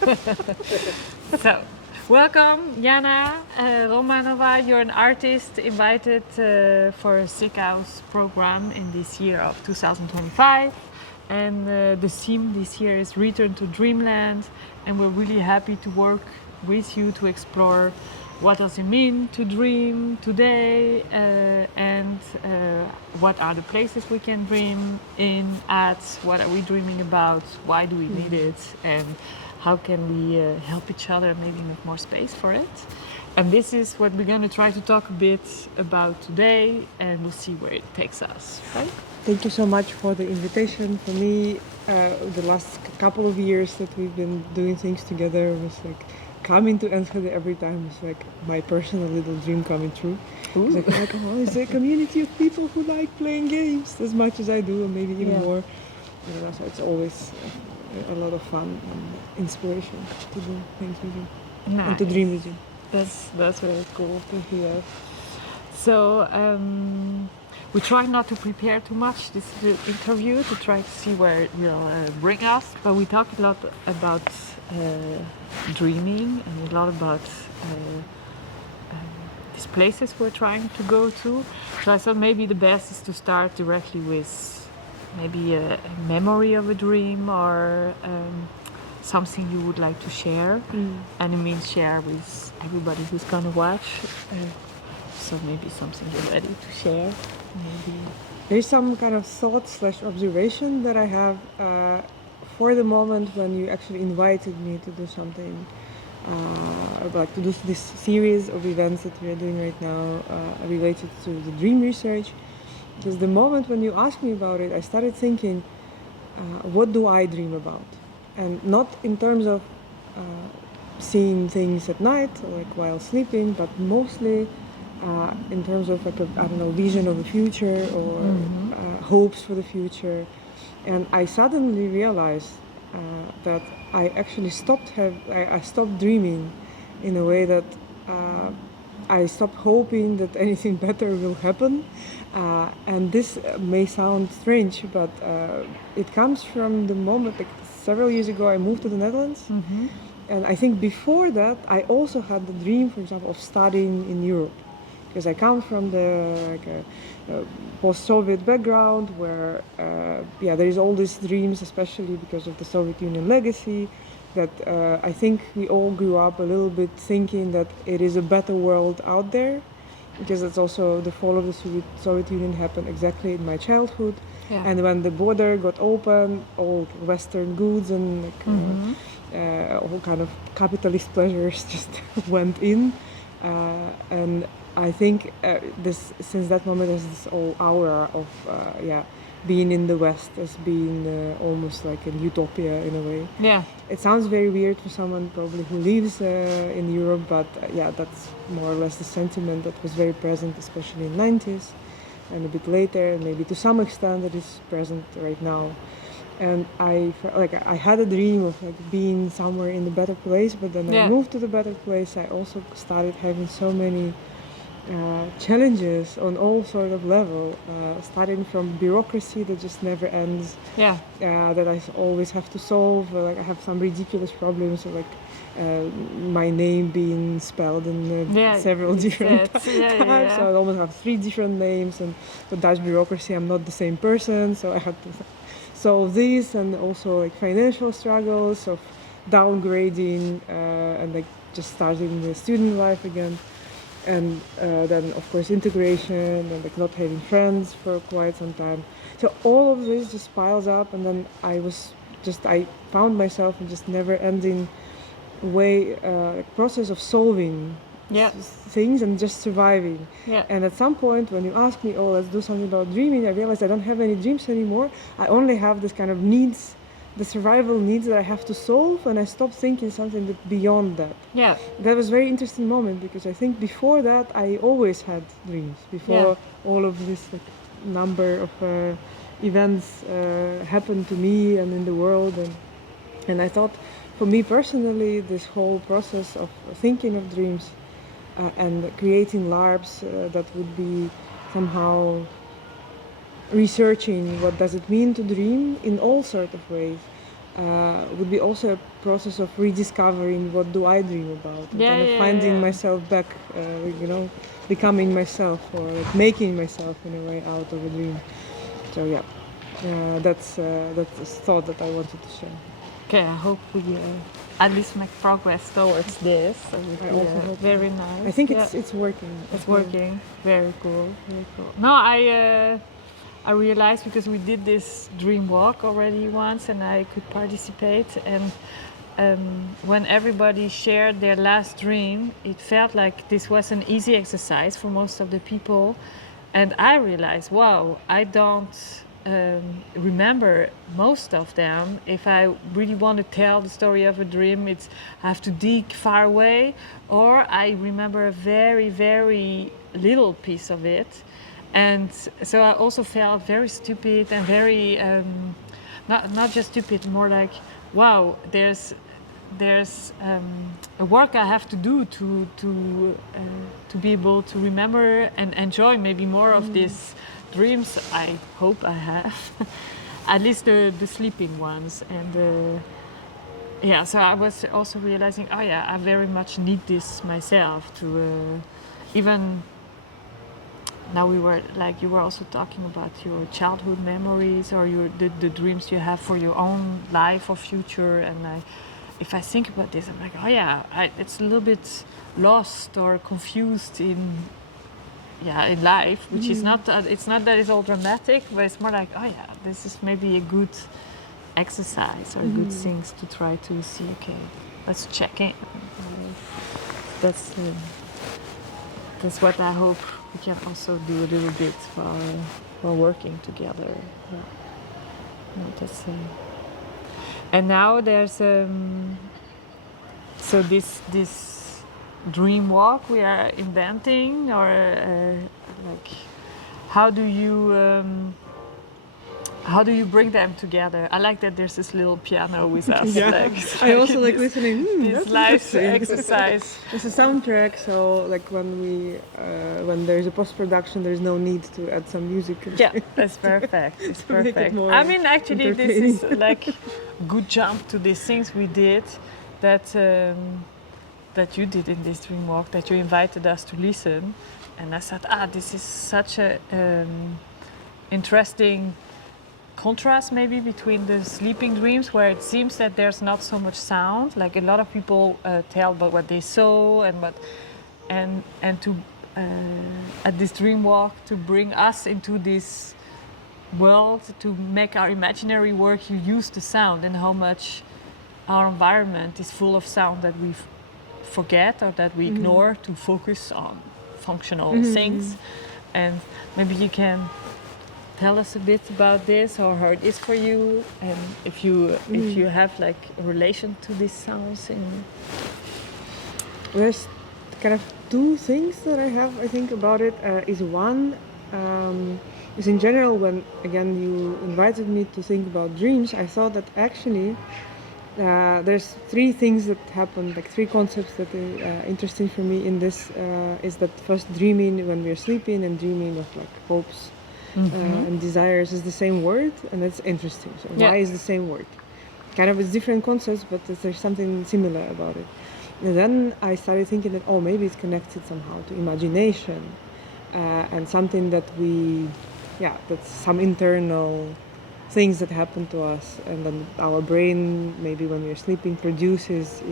So, welcome, Jana Romanova. You're an artist invited for a Sickhouse program in this year of 2025. And the theme this year is Return to Dreamland. And we're really happy to work with you to explore what does it mean to dream today and what are the places we can dream in at, what are we dreaming about, why do we need it, and how can we help each other maybe make more space for it. And this is what we're going to try to talk a bit about today, and we'll see where it takes us, right? Thank you so much for the invitation. For me, the last couple of years that we've been doing things together was like coming to Enschede every time was like my personal little dream coming true. It's like, oh, it's a community of people who like playing games as much as I do, and maybe even more. You know, so it's always a lot of fun and inspiration to do things with you and to dream with you. That's very cool to hear. So we try not to prepare too much this interview to try to see where it will bring us, but we talk a lot about dreaming and a lot about these places we're trying to go to. So I thought maybe the best is to start directly with maybe a memory of a dream or something you would like to share. And it means share with everybody who's gonna watch. So maybe something you're ready to share. Maybe there's some kind of thought / observation that I have for the moment when you actually invited me to do something about to do this series of events that we are doing right now related to the dream research. Because the moment when you asked me about it, I started thinking, what do I dream about? And not in terms of seeing things at night or like while sleeping, but mostly in terms of like a vision of the future or hopes for the future. And I suddenly realized that I actually I stopped dreaming in a way that I stopped hoping that anything better will happen. And this may sound strange, but it comes from the moment, like several years ago, I moved to the Netherlands. And I think before that, I also had the dream, for example, of studying in Europe. Because I come from the post-Soviet background where there is all these dreams, especially because of the Soviet Union legacy, that I think we all grew up a little bit thinking that it is a better world out there, because that's also the fall of the Soviet Union happened exactly in my childhood. And when the border got open, all Western goods and all kind of capitalist pleasures just went in. And I think since that moment there's this whole aura of being in the West as being almost like a utopia in a way. Yeah. It sounds very weird for someone probably who lives in Europe, but that's more or less the sentiment that was very present, especially in the 90s and a bit later, and maybe to some extent it is present right now. And I had a dream of like being somewhere in the better place, but then I moved to the better place. I also started having so many challenges on all sort of level, starting from bureaucracy that just never ends. That I always have to solve. Like I have some ridiculous problems, like my name being spelled in several different types. So I almost have 3 different names, and for Dutch bureaucracy, I'm not the same person. So I had to solve these, and also like financial struggles of downgrading and like just starting the student life again. And then of course integration and like not having friends for quite some time. So all of this just piles up, and then I found myself in just never ending process of solving things and just surviving. And at some point when you ask me, let's do something about dreaming, I realized I don't have any dreams anymore. I only have this kind of needs, the survival needs that I have to solve, and I stopped thinking something that beyond that. That was a very interesting moment, because I think before that I always had dreams, before all of this like, number of events happened to me and in the world, and I thought for me personally this whole process of thinking of dreams and creating LARPs that would be somehow researching what does it mean to dream in all sorts of ways would be also a process of rediscovering what do I dream about, and kind of finding myself back, becoming myself, or like making myself in a way out of a dream. So yeah, that's a thought that I wanted to share. Okay, I hope we at least make progress towards this. So I also hope very nice. I think it's working. It's working. Very cool. Very cool. No, I realized because we did this dream walk already once, and I could participate. And when everybody shared their last dream, it felt like this was an easy exercise for most of the people. And I realized, wow, I don't remember most of them. If I really want to tell the story of a dream, I have to dig far away, or I remember a very, very little piece of it. And so I also felt very stupid and very, not just stupid, more like, wow, there's a work I have to do to be able to remember and enjoy maybe more of these dreams. I hope I have, at least the sleeping ones. And so I was also realizing, oh yeah, I very much need this myself to even. Now you were also talking about your childhood memories or the dreams you have for your own life or future, and if I think about this, I'm like, oh yeah, it's a little bit lost or confused in life, which is not. It's not that it's all dramatic, but it's more like, oh yeah, this is maybe a good exercise or good things to try to see. Okay, let's check in. That's what I hope we can also do a little bit while working together. And now there's so this dream walk we are inventing, or like how do you bring them together? I like that there's this little piano with us. I also like listening. This live exercise. It's a soundtrack, so like when there's a post-production, there's no need to add some music. Yeah, that's perfect. It's perfect. Make it more I mean, actually, this is like good jump to these things we did that you did in this dream walk, that you invited us to listen, and I said, this is such a interesting contrast maybe between the sleeping dreams, where it seems that there's not so much sound, like a lot of people tell about what they saw and to at this dream walk to bring us into this world, to make our imaginary work, you use the sound, and how much our environment is full of sound that we forget or that we ignore to focus on functional things. And maybe you can tell us a bit about this, or how it is for you, and if you have like a relation to these sounds. There's kind of two things that I have, I think, about it. Is one is in general, when again you invited me to think about dreams, I thought that actually there's three things that happen, like three concepts that are interesting for me in this. Is that first, dreaming when we're sleeping, and dreaming of like hopes and desires is the same word, and that's interesting. So why is the same word? Kind of it's different concepts, but there's something similar about it. And then I started thinking that maybe it's connected somehow to imagination, and something that that's some internal things that happen to us, and then our brain, maybe when we're sleeping, produces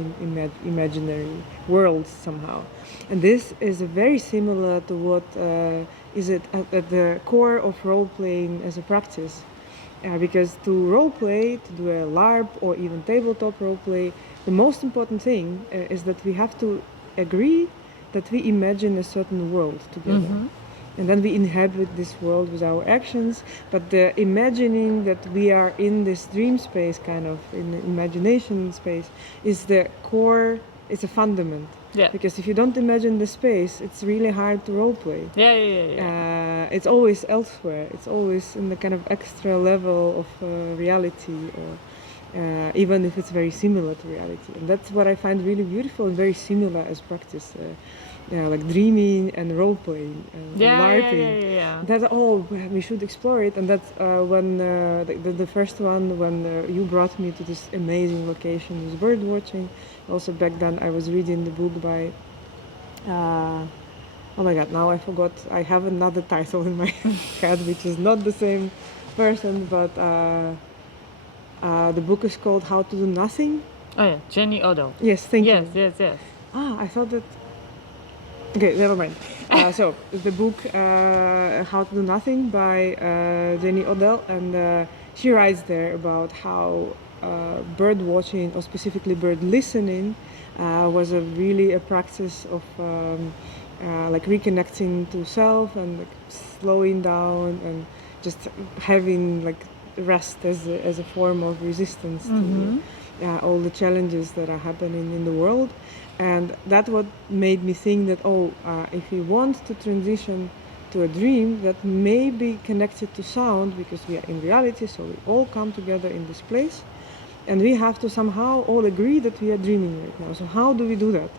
imaginary worlds somehow. And this is very similar to what is at the core of role-playing as a practice. Because to role-play, to do a LARP or even tabletop role-play, the most important thing is that we have to agree that we imagine a certain world together. And then we inhabit this world with our actions, but the imagining that we are in this dream space, kind of in the imagination space, is the core, it's a fundament. Yeah. Because if you don't imagine the space, it's really hard to roleplay. It's always elsewhere. It's always in the kind of extra level of reality, even if it's very similar to reality. And that's what I find really beautiful and very similar as practice. Like dreaming and role playing and LARPing. That's all we should explore it. And that's when the first one, when you brought me to this amazing location, was bird watching. Also back then I was reading the book by oh my god, now I forgot. I have another title in my head which is not the same person, but the book is called How to Do Nothing. Oh yeah, Jenny Odell. Yes, thank you. Yes. I thought that. Okay, never mind. So the book How to Do Nothing by Jana Odell, and she writes there about how bird watching, or specifically bird listening, was really a practice of like reconnecting to self and like slowing down and just having like rest as a form of resistance to all the challenges that are happening in the world. And that's what made me think that, if we want to transition to a dream that may be connected to sound, because we are in reality, so we all come together in this place, and we have to somehow all agree that we are dreaming right now. So how do we do that?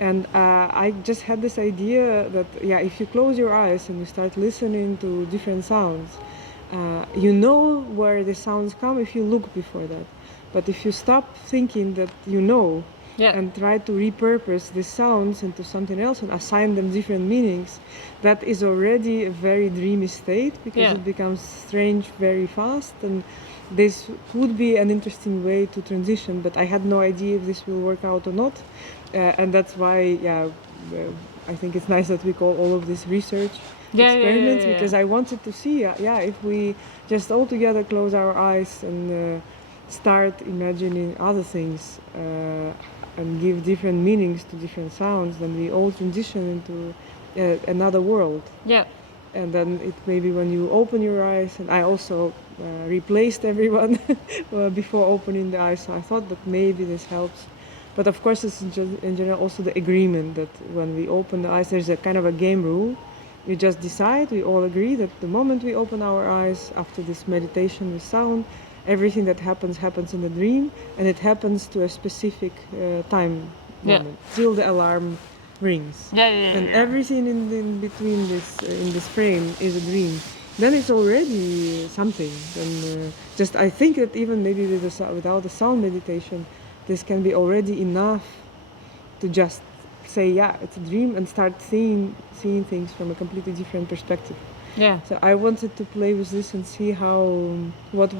And I just had this idea that, if you close your eyes and you start listening to different sounds, you know where the sounds come if you look before that. But if you stop thinking that you know, and try to repurpose these sounds into something else and assign them different meanings, that is already a very dreamy state, because it becomes strange very fast. And this would be an interesting way to transition, but I had no idea if this will work out or not. And that's why, I think it's nice that we call all of this research experiments, because I wanted to see, if we just all together close our eyes and start imagining other things and give different meanings to different sounds, then we all transition into another world. And then it maybe when you open your eyes, and I also replaced everyone before opening the eyes, so I thought that maybe this helps. But of course, it's in general also the agreement that when we open the eyes, there's a kind of a game rule. We just decide, we all agree that the moment we open our eyes after this meditation with sound, everything that happens in the dream, and it happens to a specific time moment till the alarm rings. And everything in between this in this frame is a dream. Then it's already something. And just I think that even maybe without the sound meditation, this can be already enough to just say, it's a dream, and start seeing things from a completely different perspective. So I wanted to play with this and see what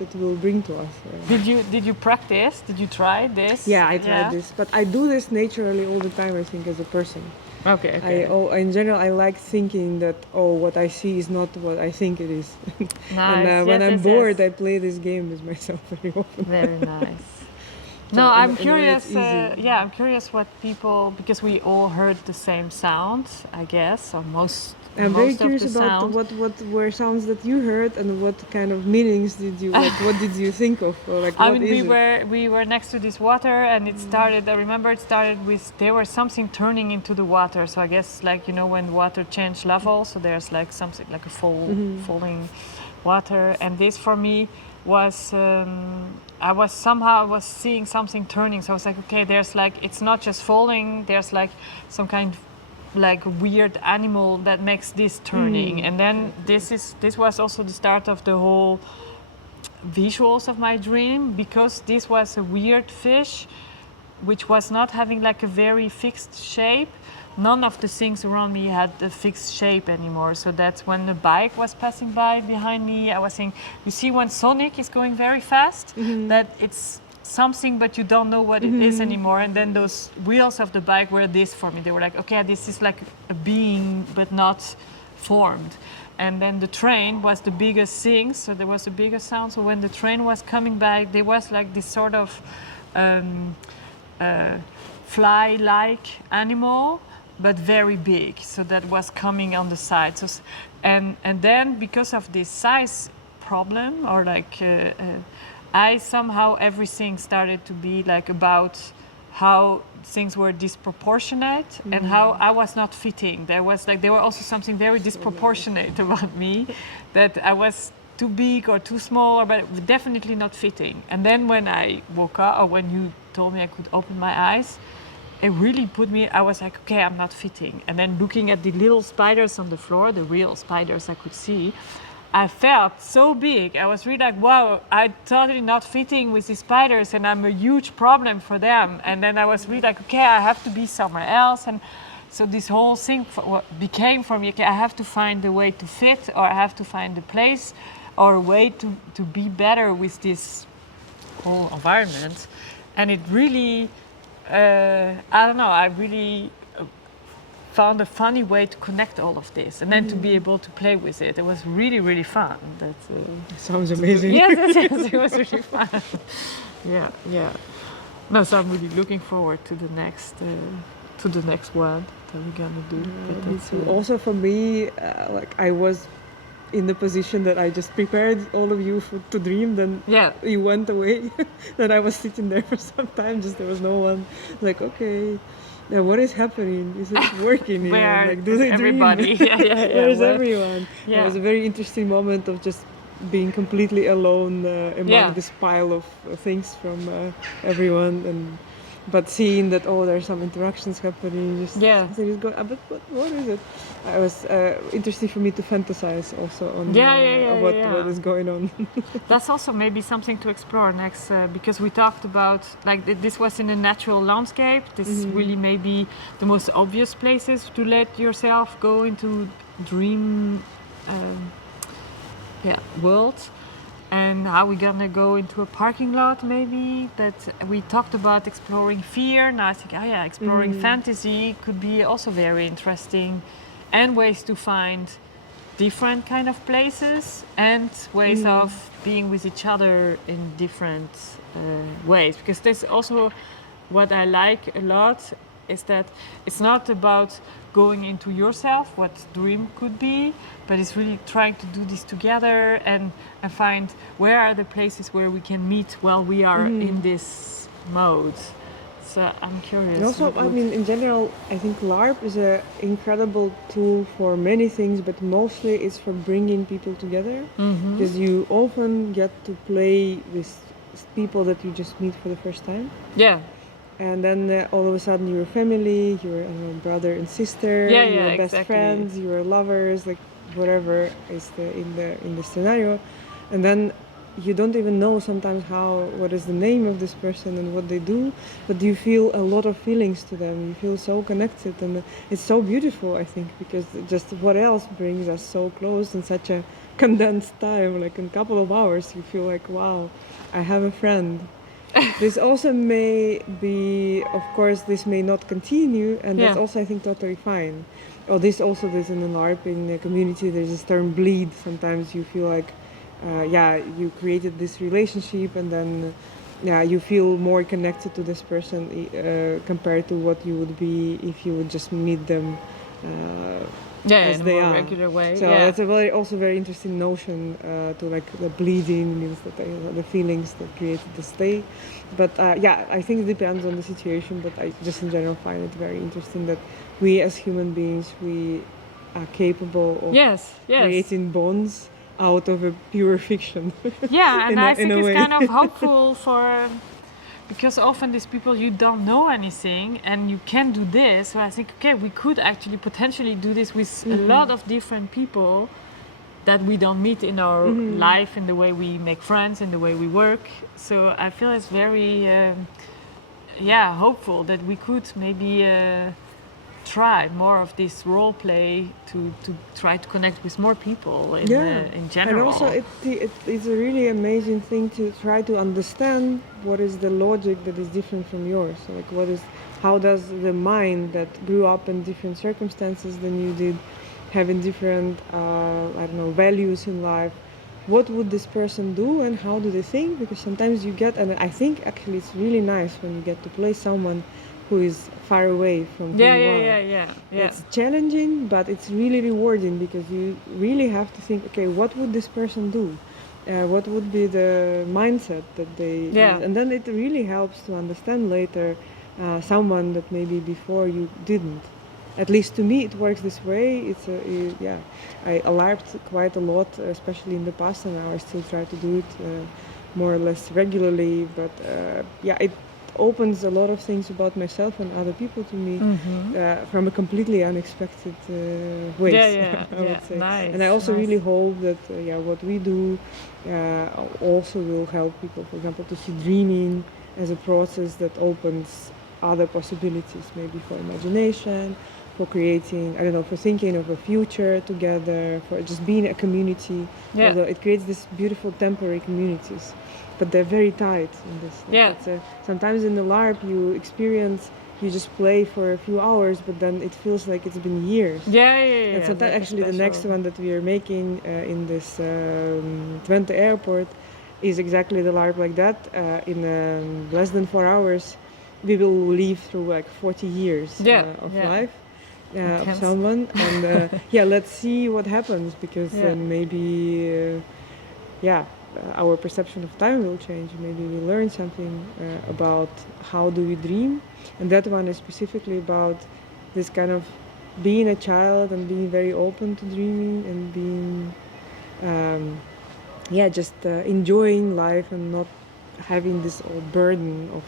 it will bring to us. Did you practice? Did you try this? I tried this, but I do this naturally all the time, I think, as a person. Okay. In general, I like thinking that what I see is not what I think it is. Nice. And when I'm bored, I play this game with myself very often. Very nice. No, I'm curious. I'm curious what people, because we all heard the same sounds, I guess, or most. I'm very curious about sounds. what were sounds that you heard, and what kind of meanings did you what did you think of, or like I mean, we were next to this water, and it started. I remember it started with there was something turning into the water. So I guess when water changed level, so there's like something like a falling water, and this for me was I was seeing something turning. So I was like, okay, there's it's not just falling. There's some kind of weird animal that makes this turning. And then this was also the start of the whole visuals of my dream, because this was a weird fish which was not having a very fixed shape. None of the things around me had a fixed shape anymore. So that's when the bike was passing by behind me, I was saying, you see when Sonic is going very fast, that it's something, but you don't know what it is anymore. And then those wheels of the bike were this for me. They were like, okay, this is like a being, but not formed. And then the train was the biggest thing, so there was a bigger sound. So when the train was coming back, there was this sort of fly-like animal, but very big. So that was coming on the side. So, and then because of this size problem, or I somehow everything started to be about how things were disproportionate and how I was not fitting. There were also something very disproportionate about me, that I was too big or too small, but definitely not fitting. And then when I woke up, or when you told me I could open my eyes, it really put me, I was like, okay, I'm not fitting. And then looking at the little spiders on the floor, the real spiders I could see, I felt so big. I was really like, wow, I'm totally not fitting with these spiders and I'm a huge problem for them. And then I was really like, okay, I have to be somewhere else. And so this whole thing became for me, okay, I have to find a way to fit, or I have to find a place or a way to be better with this whole environment. And it really, I don't know, I really found a funny way to connect all of this, and then to be able to play with it. It was really, really fun. That sounds amazing. Yes, it was really fun. Yeah. No, so I'm really looking forward to the next one that we're gonna do. Also, for me, like I was in the position that I just prepared all of you to dream, then you went away. Then I was sitting there for some time, just there was no one. Like, okay, now what is happening? Is it working here? Where like, do they everybody? dream? Where is Where? everyone? It was a very interesting moment of just being completely alone among this pile of things from everyone, but seeing that there's some interactions happening. Just go. But what is it? It was interesting for me to fantasize also on what is going on. That's also maybe something to explore next, because we talked about this was in a natural landscape. This is really maybe the most obvious places to let yourself go into dream world. And how we're gonna go into a parking lot maybe, but we talked about exploring fear. Now I think, exploring fantasy could be also very interesting, and ways to find different kind of places and ways of being with each other in different ways. Because there's also what I like a lot is that it's not about going into yourself, what dream could be, but it's really trying to do this together and find where are the places where we can meet while we are in this mode. So I'm curious. And also, I mean, in general, I think LARP is an incredible tool for many things, but mostly it's for bringing people together, because you often get to play with people that you just meet for the first time. Yeah. And then all of a sudden you're family, you're brother and sister, you're best friends, you're lovers, like whatever is in the scenario. And then you don't even know sometimes what is the name of this person and what they do, but you feel a lot of feelings to them. You feel so connected, and it's so beautiful, I think, because just what else brings us so close in such a condensed time, like in a couple of hours, you feel like, wow, I have a friend. This also may be, of course, this may not continue, and that's also, I think, totally fine. There's in the LARPing community, there's this term bleed. Sometimes you feel like, you created this relationship, and then, you feel more connected to this person compared to what you would be if you would just meet them as in they a more are. regular way. So it's a very interesting notion to like the bleeding means that the feelings that created the stay. But I think it depends on the situation. But I just in general find it very interesting that we as human beings, we are capable of creating bonds out of a pure fiction. Yeah, and I think it's kind of hopeful because often these people, you don't know anything and you can do this. So I think, okay, we could actually potentially do this with a lot of different people that we don't meet in our life, in the way we make friends, in the way we work. So I feel it's very, hopeful that we could maybe try more of this role play to try to connect with more people in general. And also it's a really amazing thing to try to understand what is the logic that is different from yours. So like how does the mind that grew up in different circumstances than you did, having different values in life, what would this person do and how do they think? Because sometimes you get, and I think actually it's really nice when you get to play someone who is far away from who you are. It's challenging, but it's really rewarding because you really have to think, okay, what would this person do? What would be the mindset that they... And then it really helps to understand later someone that maybe before you didn't. at least to me, it works this way. I LARPed quite a lot, especially in the past, and now I still try to do it more or less regularly. But it opens a lot of things about myself and other people to me from a completely unexpected ways. I would say. Nice. And I also really hope that what we do also will help people, for example, to see dreaming as a process that opens other possibilities, maybe for imagination, for creating, I don't know, for thinking of a future together, for just being a community. Although it creates these beautiful temporary communities, but they're very tight in this. Sometimes in the LARP you just play for a few hours, but then it feels like it's been years. And sometimes actually the next one that we are making in this Twente airport is exactly the LARP like that. In less than 4 hours, we will live through like 40 years of life of someone. And let's see what happens, because then maybe, our perception of time will change. Maybe we learn something about how do we dream. And that one is specifically about this kind of being a child and being very open to dreaming and being enjoying life and not having this burden of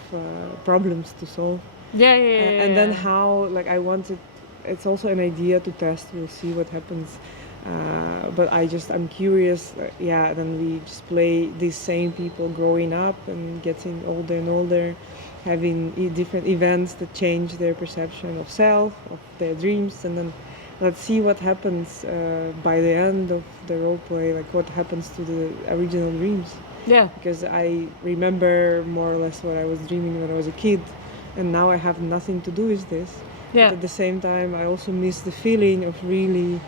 problems to solve. And then how, like, it's also an idea to test. We'll see what happens. But I'm curious. Then we just play these same people growing up and getting older and older, having different events that change their perception of self, of their dreams, and then let's see what happens by the end of the role play, like what happens to the original dreams. Because I remember more or less what I was dreaming when I was a kid, and now I have nothing to do with this. But at the same time, I also miss the feeling of really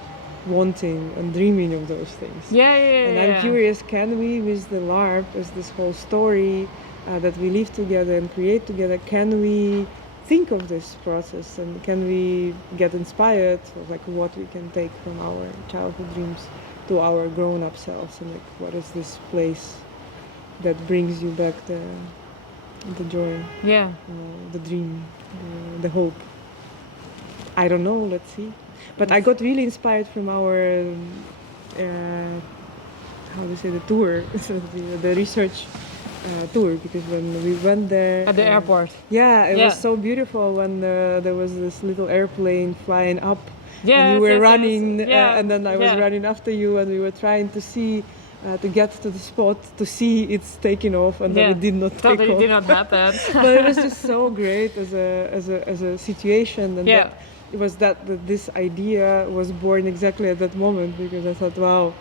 wanting and dreaming of those things. And I'm curious, can we, with the LARP, as this whole story that we live together and create together, can we think of this process, and can we get inspired of like what we can take from our childhood dreams to our grown-up selves, and like what is this place that brings you back the joy, the dream, the hope. I don't know, let's see. But I got really inspired from our the tour, the research tour, because when we went there at the airport, it was so beautiful when there was this little airplane flying up, and you were running, and then I was running after you, and we were trying to see to get to the spot to see it's taking off, and then it did not take off. It did not happen. But it was just so great as a situation, and it was that this idea was born exactly at that moment, because I thought, wow,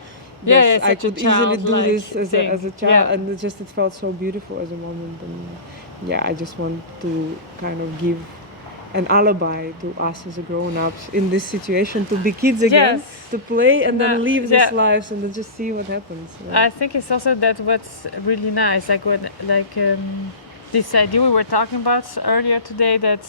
I could easily do this as a child, and it felt so beautiful as a moment. And I just want to kind of give an alibi to us as grown-ups in this situation, to be kids again, to play and then live these lives and then just see what happens. I think it's also that what's really nice, this idea we were talking about earlier today, that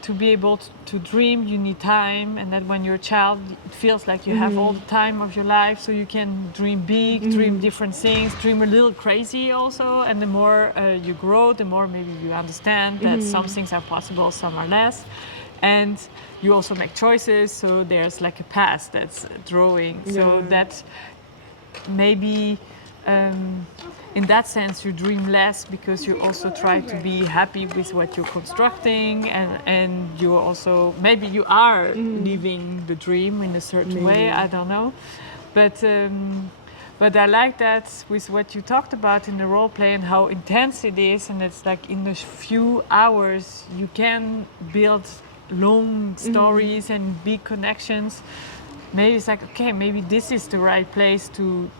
to be able to dream, you need time, and that when you're a child, it feels like you have all the time of your life, so you can dream big, dream different things, dream a little crazy also, and the more you grow, the more maybe you understand that some things are possible, some are less, and you also make choices, so there's like a path that's drawing, so that maybe in that sense you dream less, because you also try to be happy with what you're constructing, and you also maybe you are living the dream in a certain way, I don't know, but I like that with what you talked about in the role play and how intense it is, and it's like in a few hours you can build long stories and big connections. Maybe it's like, okay, maybe this is the right place to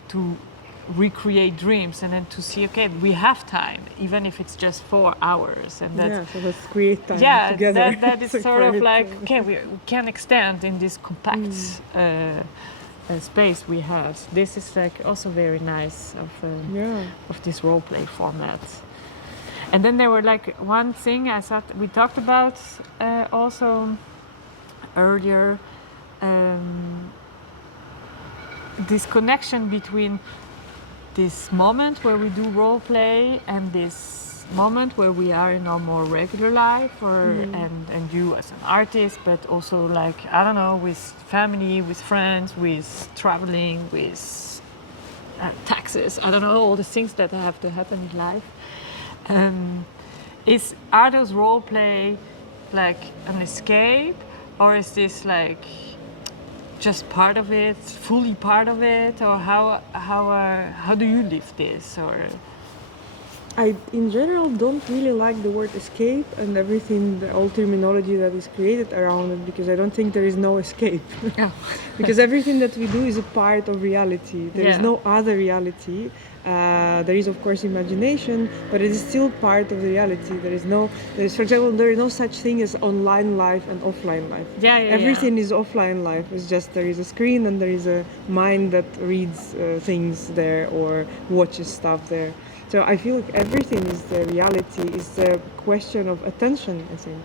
recreate dreams, and then to see, okay, we have time, even if it's just 4 hours, and that's so let's create time together. that is sort of like, okay, we can extend in this compact space we have. This is like also very nice of this role play format. And then there were like one thing I thought we talked about also earlier, this connection between this moment where we do role play and this moment where we are in our more regular life, or and you as an artist, but also like I don't know, with family, with friends, with traveling, with taxes. I don't know, all the things that have to happen in life. Are those role play like an escape, or is this like just part of it, fully part of it, or how do you live this? Or I, in general, don't really like the word escape and everything, the all terminology that is created around it, because I don't think there is no escape. yeah. Because everything that we do is a part of reality. There is no other reality. There is, of course, imagination, but it is still part of the reality. For example, there is no such thing as online life and offline life. Everything is offline life. It's just there is a screen and there is a mind that reads things there or watches stuff there. So I feel like everything is the reality, is the question of attention, I think.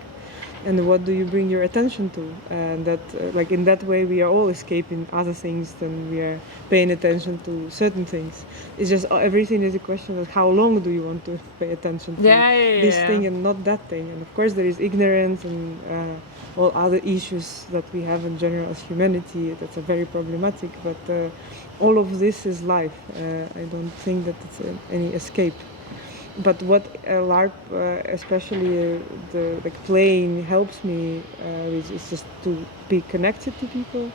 And what do you bring your attention to? And that, like in that way, we are all escaping other things than we are paying attention to certain things. It's just everything is a question of how long do you want to pay attention to this thing and not that thing. And of course, there is ignorance and all other issues that we have in general as humanity. That's very problematic. But all of this is life. I don't think that it's any escape. But what LARP, especially the playing, helps me with is just to be connected to people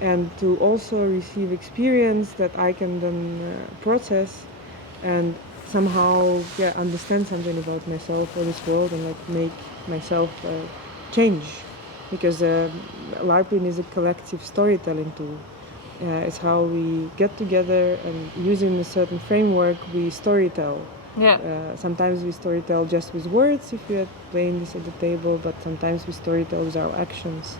and to also receive experience that I can then process and somehow understand something about myself or this world and like make myself change. Because LARPing is a collective storytelling tool. It's how we get together and using a certain framework we storytell. Sometimes we storytell just with words if we are playing this at the table, but sometimes we storytell with our actions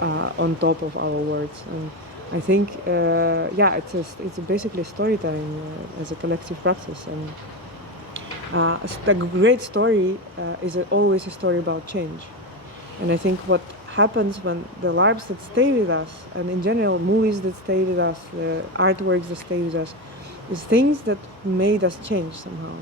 on top of our words. And I think, it's basically storytelling as a collective practice. And a great story is always a story about change. And I think what happens when the LARPs that stay with us, and in general movies that stay with us, the artworks that stay with us, is things that made us change somehow.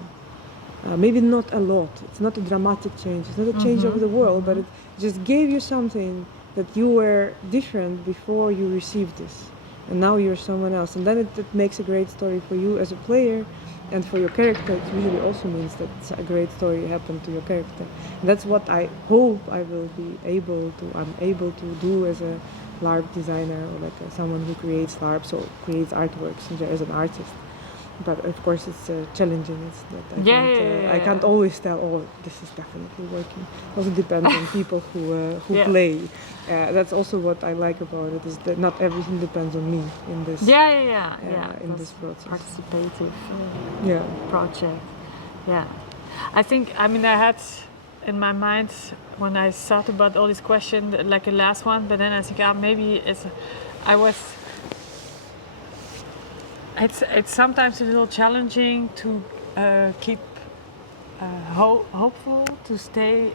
Maybe not a lot. It's not a dramatic change. It's not a change of the world, but it just gave you something that you were different before you received this. And now you're someone else. And then it makes a great story for you as a player, and for your character. It usually also means that a great story happened to your character. And that's what I hope I'm able to do as a LARP designer, or like someone who creates LARPs or creates artworks as an artist. But of course it's challenging. It's that I can't always tell, this is definitely working. It also depends on people who play. That's also what I like about it, is that not everything depends on me in this in this process. Participative project. I think, I had in my mind when I thought about all these questions like a last one, but then I think maybe it's sometimes a little challenging to keep hopeful, to stay,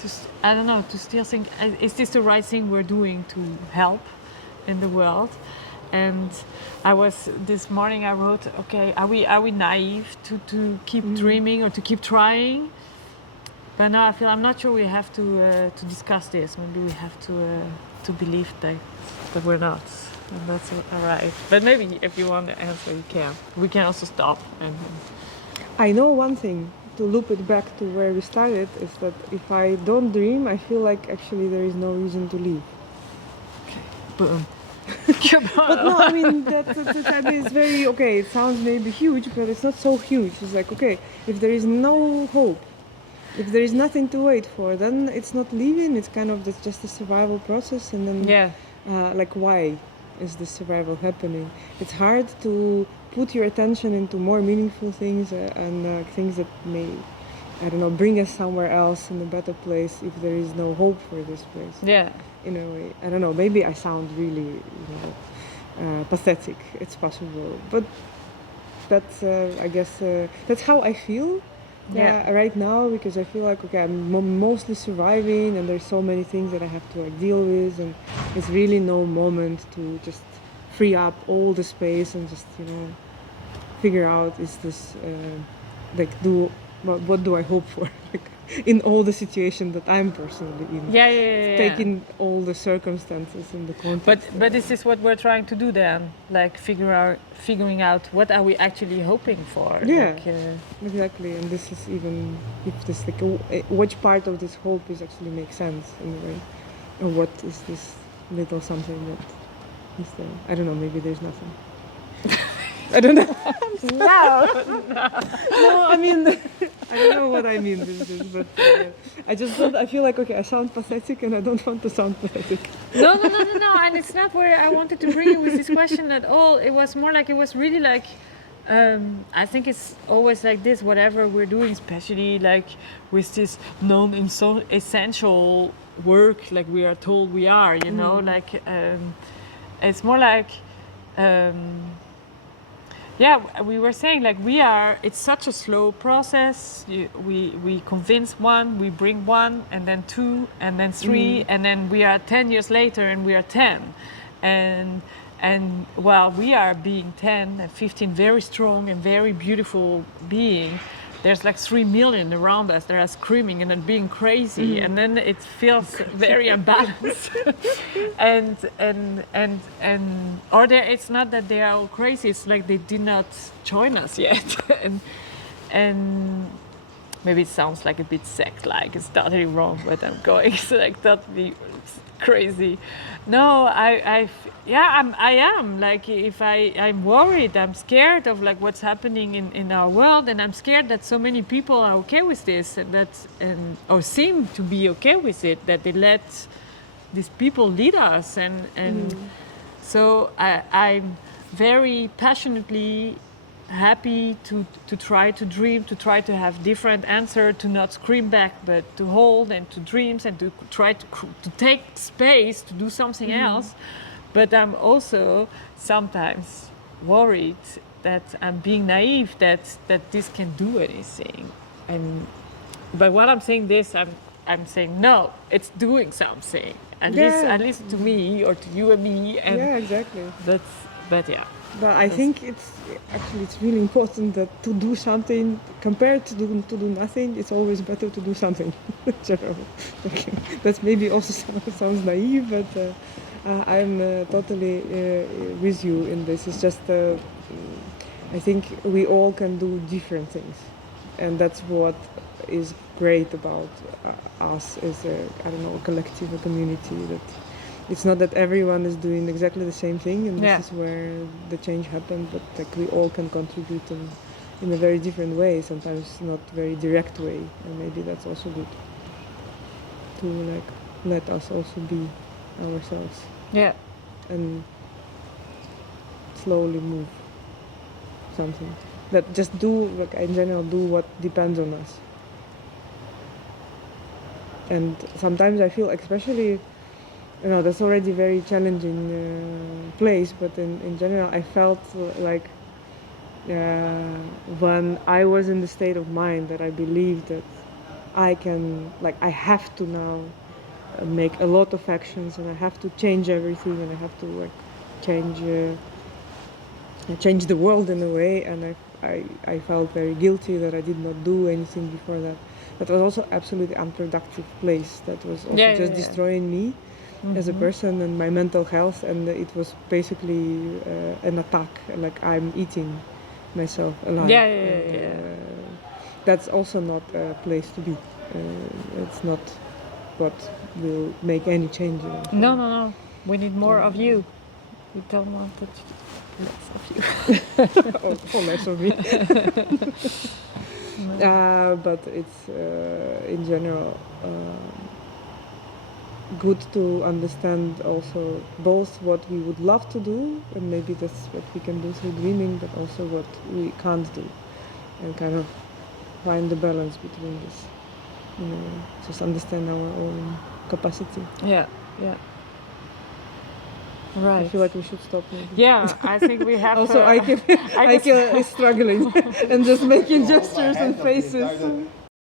to still think, is this the right thing we're doing to help in the world? And this morning I wrote, okay, are we naive to keep dreaming or to keep trying? But now I feel I'm not sure we have to discuss this. Maybe we have to believe that we're not. And that's all right. But maybe if you want to answer, you can. We can also stop. I know one thing, to loop it back to where we started, is that if I don't dream, I feel like actually there is no reason to live. Okay. Boom. But no, I mean, it's very, okay, it sounds maybe huge, but it's not so huge. It's like, okay, if there is no hope, if there is nothing to wait for, then it's not living, it's kind of just a survival process. And then, why is this survival happening? It's hard to put your attention into more meaningful things and things that may, bring us somewhere else in a better place if there is no hope for this place. Yeah. In a way, I don't know, maybe I sound really, pathetic. It's possible, but that's, I guess, that's how I feel. Right now, because I feel like, okay, I'm mostly surviving and there's so many things that I have to deal with, and it's really no moment to just free up all the space and just figure out, is this do what do I hope for? Like, in all the situations that I'm personally in. Taking all the circumstances in the context. But this is what we're trying to do then, like figuring out what are we actually hoping for. Yeah, like, exactly. And this is even if this like which part of this hope is actually makes sense in a way, or what is this little something that is there? I don't know. Maybe there's nothing. I don't know. no. No, I mean, I don't know what I mean with this, but I just don't. I feel like I sound pathetic, and I don't want to sound pathetic. No, and it's not where I wanted to bring you with this question at all. It was more like, it was really like, I think it's always like this, whatever we're doing, especially like with this non-essential work, like we are told we are, you know, like it's more like, we were saying like it's such a slow process. We convince one, we bring one, and then two, and then three, and then we are 10 years later and we are 10. And while we are being 10 and 15, very strong and very beautiful being, there's like 3 million around us that are screaming and then being crazy, and then it feels very unbalanced. and it's not that they are all crazy, it's like they did not join us yet. and maybe it sounds like a bit sect-like, it's totally wrong what I'm going, so like totally crazy. No, I am like, if I'm worried, I'm scared of like what's happening in our world, and I'm scared that so many people are okay with this, and or seem to be okay with it, that they let these people lead us, and so I'm very passionately happy to try to dream, to try to have different answer, to not scream back, but to hold and to dreams, and to try to take space to do something else. But I'm also sometimes worried that I'm being naive, that this can do anything. And but when I'm saying this, I'm saying no, it's doing something. At least to me, or to you and me. And exactly. But yeah. But I think it's really important that to do something compared to do nothing, it's always better to do something. Generally, that maybe also sounds naive, but I'm totally with you in this. It's just I think we all can do different things, and that's what is great about us as a collective, a community. That it's not that everyone is doing exactly the same thing, and this is where the change happened, but like we all can contribute in a very different way, sometimes not very direct way, and maybe that's also good to like let us also be ourselves. Yeah. And slowly move something. That just do, like in general, do what depends on us. And sometimes I feel, especially, that's already very challenging place, but in general I felt like when I was in the state of mind that I believed that I can, like I have to now make a lot of actions, and I have to change everything, and I have to like change the world in a way, and I felt very guilty that I did not do anything before that. That was also absolutely unproductive place, that was also destroying me as a person and my mental health, and it was basically an attack, like I'm eating myself alive. That's also not a place to be. It's not what will make any change. No. We need more of you. We don't want less of you. less of me. But it's in general good to understand also both what we would love to do, and maybe that's what we can do through dreaming, but also what we can't do, and kind of find the balance between this. Just understand our own capacity. Yeah. Right. I feel like we should stop maybe. Yeah, I think we have. Also, I is struggling and just making gestures and faces.